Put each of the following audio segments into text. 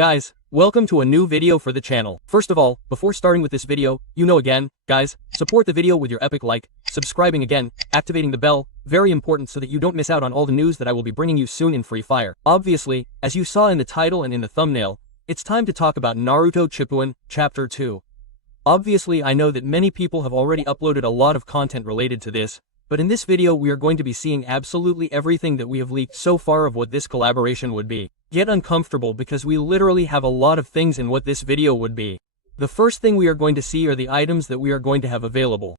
Guys, welcome to a new video for the channel. First of all, before starting with this video, guys, support the video with your epic like, subscribing again, activating the bell, very important so that you don't miss out on all the news that I will be bringing you soon in Free Fire. Obviously, as you saw in the title and in the thumbnail, it's time to talk about Naruto Shippuden, Chapter 2. Obviously, I know that many people have already uploaded a lot of content related to this, but in this video we are going to be seeing absolutely everything that we have leaked so far of what this collaboration would be. Get uncomfortable because we literally have a lot of things in what this video would be. The first thing we are going to see are the items that we are going to have available.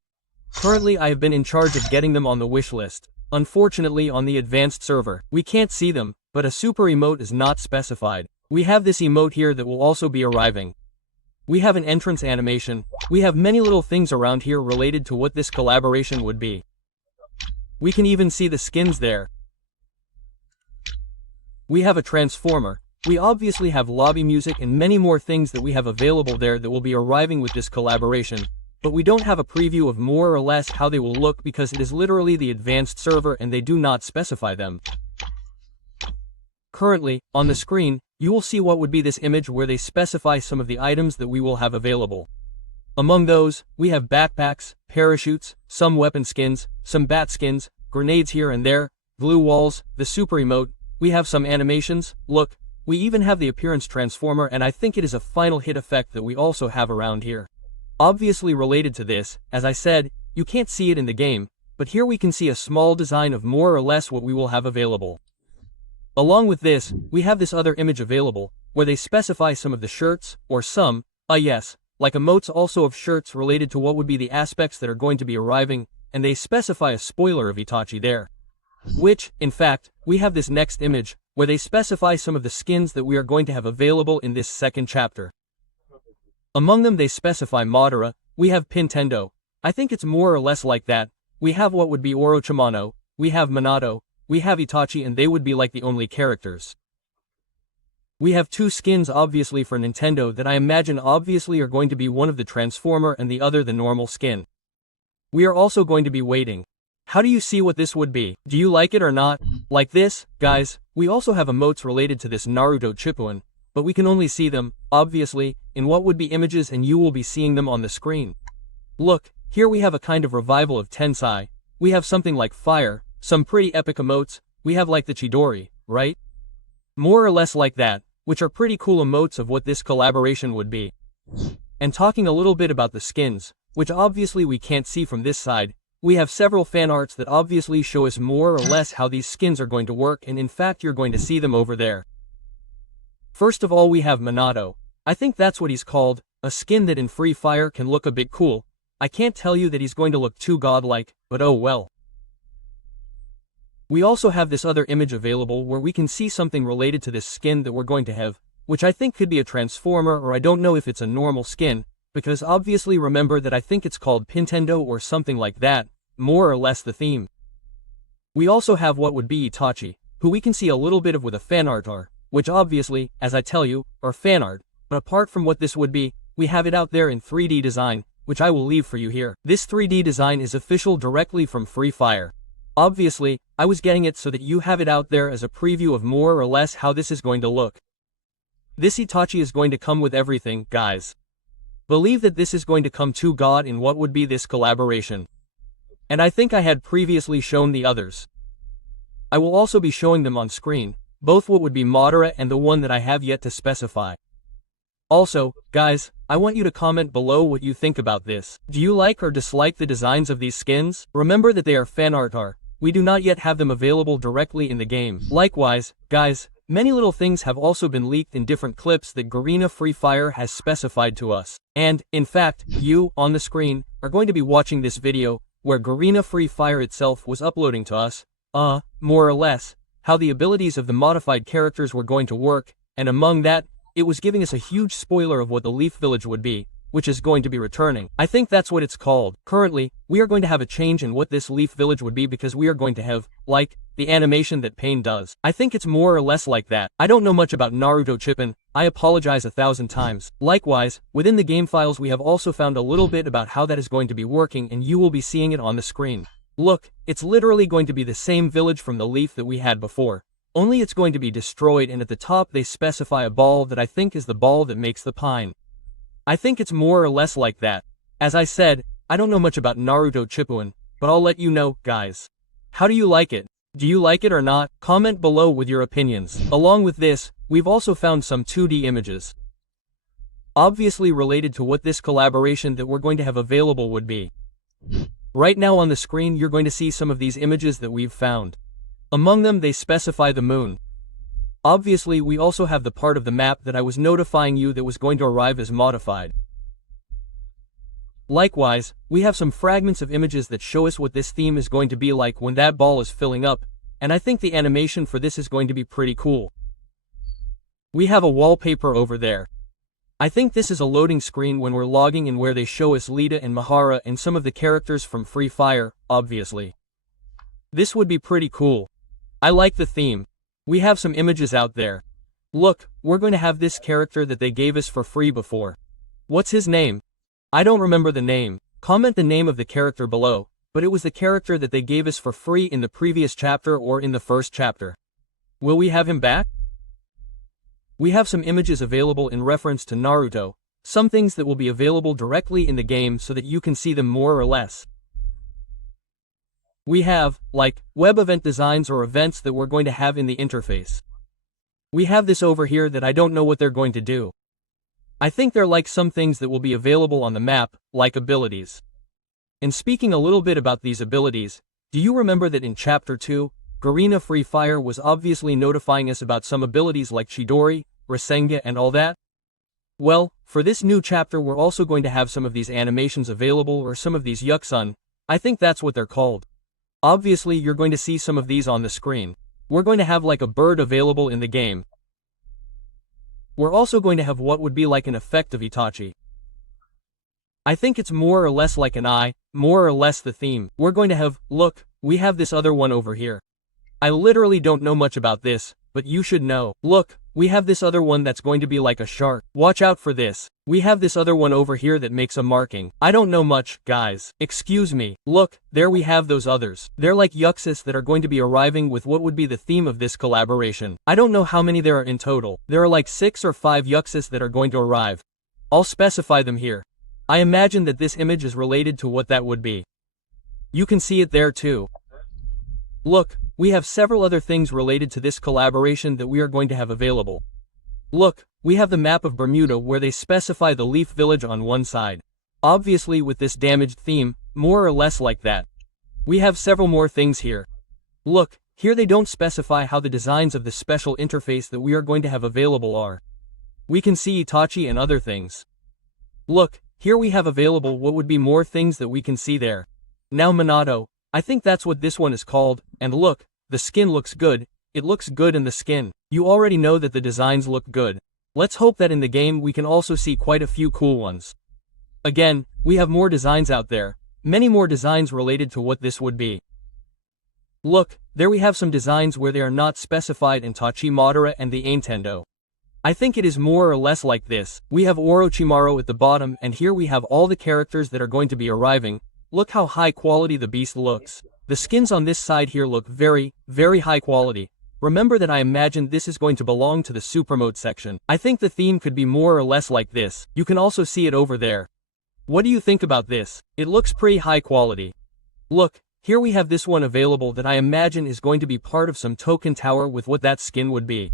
Currently I have been in charge of getting them on the wish list. Unfortunately on the advanced server, we can't see them, but a super emote is not specified. We have this emote here that will also be arriving. We have an entrance animation. We have many little things around here related to what this collaboration would be. We can even see the skins there. We have a transformer. We obviously have lobby music and many more things that we have available there that will be arriving with this collaboration, but we don't have a preview of more or less how they will look because it is literally the advanced server and they do not specify them. Currently, on the screen, you will see what would be this image where they specify some of the items that we will have available. Among those, we have backpacks, parachutes, some weapon skins, some bat skins, grenades here and there, glue walls, the super emote. We have some animations, look, we even have the appearance transformer and I think it is a final hit effect that we also have around here. Obviously related to this, as I said, you can't see it in the game, but here we can see a small design of more or less what we will have available. Along with this, we have this other image available, where they specify some of the shirts, or some, yes, like emotes also of shirts related to what would be the aspects that are going to be arriving, and they specify a spoiler of Itachi there. Which, in fact, we have this next image, where they specify some of the skins that we are going to have available in this second chapter. Among them they specify Madara, we have Pintendo, I think it's more or less like that, we have what would be Orochimaru, we have Minato, we have Itachi and they would be like the only characters. We have two skins obviously for Nintendo that I imagine obviously are going to be one of the Transformer and the other the normal skin. We are also going to be waiting. How do you see what this would be? Do you like it or not? Like this, guys, we also have emotes related to this Naruto Shippuden, but we can only see them, obviously, in what would be images and you will be seeing them on the screen. Look, here we have a kind of revival of Tensai, we have something like fire, some pretty epic emotes, we have like the Chidori, right? More or less like that, which are pretty cool emotes of what this collaboration would be. And talking a little bit about the skins, which obviously we can't see from this side, we have several fan arts that obviously show us more or less how these skins are going to work and in fact you're going to see them over there. First of all we have Minato. I think that's what he's called, a skin that in Free Fire can look a bit cool. I can't tell you that he's going to look too godlike, but oh well. We also have this other image available where we can see something related to this skin that we're going to have, which I think could be a transformer or I don't know if it's a normal skin, because obviously remember that I think it's called Pintendo or something like that, more or less the theme. We also have what would be Itachi, who we can see a little bit of with a fan art are, which obviously, as I tell you, are fan art, but apart from what this would be, we have it out there in 3D design, which I will leave for you here. This 3D design is official directly from Free Fire. Obviously, I was getting it so that you have it out there as a preview of more or less how this is going to look. This Itachi is going to come with everything, guys. Believe that this is going to come to God in what would be this collaboration. And I think I had previously shown the others. I will also be showing them on screen, both what would be Madara and the one that I have yet to specify. Also, guys, I want you to comment below what you think about this. Do you like or dislike the designs of these skins? Remember that they are fan art are. We do not yet have them available directly in the game. Likewise, guys, many little things have also been leaked in different clips that Garena Free Fire has specified to us. And, in fact, you, on the screen, are going to be watching this video, where Garena Free Fire itself was uploading to us, more or less, how the abilities of the modified characters were going to work, and among that, it was giving us a huge spoiler of what the Leaf Village would be, which is going to be returning. I think that's what it's called. Currently, we are going to have a change in what this Leaf Village would be because we are going to have, like, the animation that Pain does. I think it's more or less like that. I don't know much about Naruto Shippuden, I apologize 1,000 times. Likewise, within the game files we have also found a little bit about how that is going to be working and you will be seeing it on the screen. Look, it's literally going to be the same village from the Leaf that we had before. only it's going to be destroyed, and at the top they specify a ball that I think is the ball that makes the pine. I think it's more or less like that. As I said, I don't know much about Naruto Shippuden, but I'll let you know, guys. How do you like it? Do you like it or not? Comment below with your opinions. Along with this, we've also found some 2D images, obviously related to what this collaboration that we're going to have available would be. Right now on the screen you're going to see some of these images that we've found. Among them they specify the moon. Obviously we also have the part of the map that I was notifying you that was going to arrive as modified. Likewise, we have some fragments of images that show us what this theme is going to be like when that ball is filling up, and I think the animation for this is going to be pretty cool. We have a wallpaper over there. I think this is a loading screen when we're logging in where they show us Lita and Mahara and some of the characters from Free Fire, obviously. This would be pretty cool. I like the theme. We have some images out there. Look, we're going to have this character that they gave us for free before. What's his name? I don't remember the name. Comment the name of the character below, but it was the character that they gave us for free in the previous chapter or in the first chapter. Will we have him back? We have some images available in reference to Naruto, some things that will be available directly in the game so that you can see them more or less. We have, like, web event designs or events that we're going to have in the interface. We have this over here that I don't know what they're going to do. I think they're like some things that will be available on the map, like abilities. And speaking a little bit about these abilities, do you remember that in Chapter 2, Garena Free Fire was obviously notifying us about some abilities like Chidori, Rasengan and all that? Well, for this new chapter we're also going to have some of these animations available, or some of these Yuxun, I think that's what they're called. Obviously you're going to see some of these on the screen. We're going to have like a bird available in the game. We're also going to have what would be like an effect of Itachi. I think it's more or less like an eye, more or less the theme. We're going to have, look, we have this other one over here. I literally don't know much about this, but you should know. Look, we have this other one that's going to be like a shark. Watch out for this. We have this other one over here that makes a marking. I don't know much, guys. Excuse me. Look, there we have those others. They're like Yuxus that are going to be arriving with what would be the theme of this collaboration. I don't know how many there are in total. There are like 6 or 5 Yuxus that are going to arrive. I'll specify them here. I imagine that this image is related to what that would be. You can see it there too. Look, we have several other things related to this collaboration that we are going to have available. Look, we have the map of Bermuda where they specify the Leaf Village on one side. Obviously with this damaged theme, more or less like that. We have several more things here. Look, here they don't specify how the designs of the special interface that we are going to have available are. We can see Itachi and other things. Look, here we have available what would be more things that we can see there. Now Minato, I think that's what this one is called, and look, the skin looks good. It looks good in the skin. You already know that the designs look good. Let's hope that in the game we can also see quite a few cool ones. Again, we have more designs out there. Many more designs related to what this would be. Look, there we have some designs where they are not specified in Tachi Madara and the Nintendo. I think it is more or less like this. We have Orochimaru at the bottom, and here we have all the characters that are going to be arriving. Look how high quality the beast looks. The skins on this side here look very, very high quality. Remember that I imagine this is going to belong to the super mode section. I think the theme could be more or less like this. You can also see it over there. What do you think about this? It looks pretty high quality. Look, here we have this one available that I imagine is going to be part of some token tower with what that skin would be.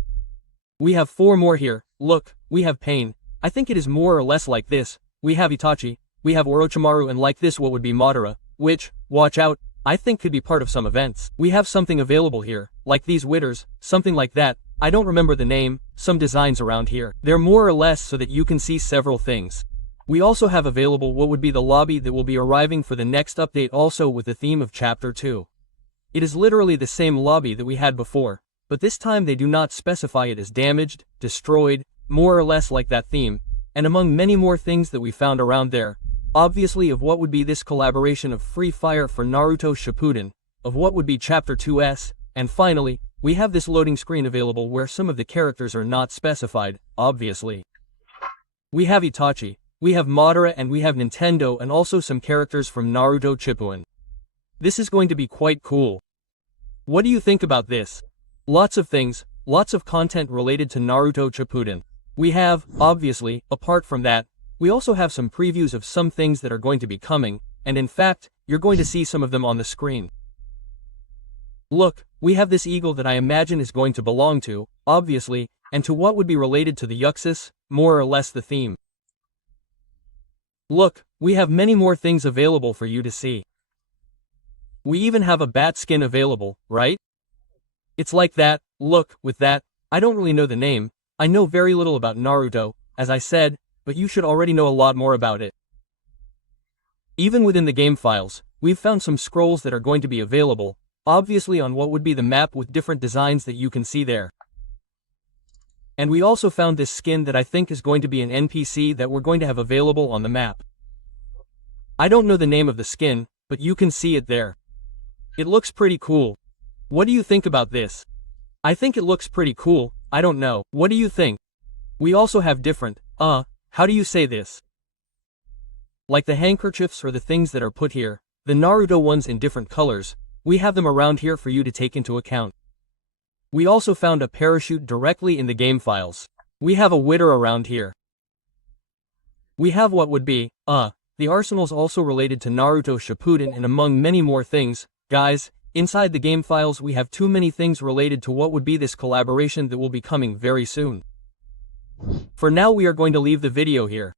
We have 4 more here. Look, we have Pain. I think it is more or less like this. We have Itachi. We have Orochimaru, and like this what would be Madara, which, watch out, I think could be part of some events. We have something available here, like these Witters, something like that. I don't remember the name, some designs around here. They're more or less so that you can see several things. We also have available what would be the lobby that will be arriving for the next update, also with the theme of Chapter 2. It is literally the same lobby that we had before, but this time they do not specify it as damaged, destroyed, more or less like that theme, and among many more things that we found around there. Obviously of what would be this collaboration of Free Fire for Naruto Shippuden, of what would be Chapter 2s, and finally, we have this loading screen available where some of the characters are not specified, obviously. We have Itachi, we have Madara, and we have Nintendo, and also some characters from Naruto Shippuden. This is going to be quite cool. What do you think about this? Lots of things, lots of content related to Naruto Shippuden. We have, obviously, apart from that, we also have some previews of some things that are going to be coming, and in fact, you're going to see some of them on the screen. Look, we have this eagle that I imagine is going to belong to, obviously, and to what would be related to the Yuxus, more or less the theme. Look, we have many more things available for you to see. We even have a bat skin available, right? It's like that. Look, with that, I don't really know the name, I know very little about Naruto, as I said, but you should already know a lot more about it. Even within the game files, we've found some scrolls that are going to be available, obviously on what would be the map with different designs that you can see there. And we also found this skin that I think is going to be an NPC that we're going to have available on the map. I don't know the name of the skin, but you can see it there. It looks pretty cool. What do you think about this? I think it looks pretty cool, I don't know. What do you think? We also have different, how do you say this? Like the handkerchiefs or the things that are put here, the Naruto ones in different colors, we have them around here for you to take into account. We also found a parachute directly in the game files. We have a witter around here. We have what would be, the arsenals also related to Naruto Shippuden and among many more things. Guys, inside the game files we have too many things related to what would be this collaboration that will be coming very soon. For now we are going to leave the video here.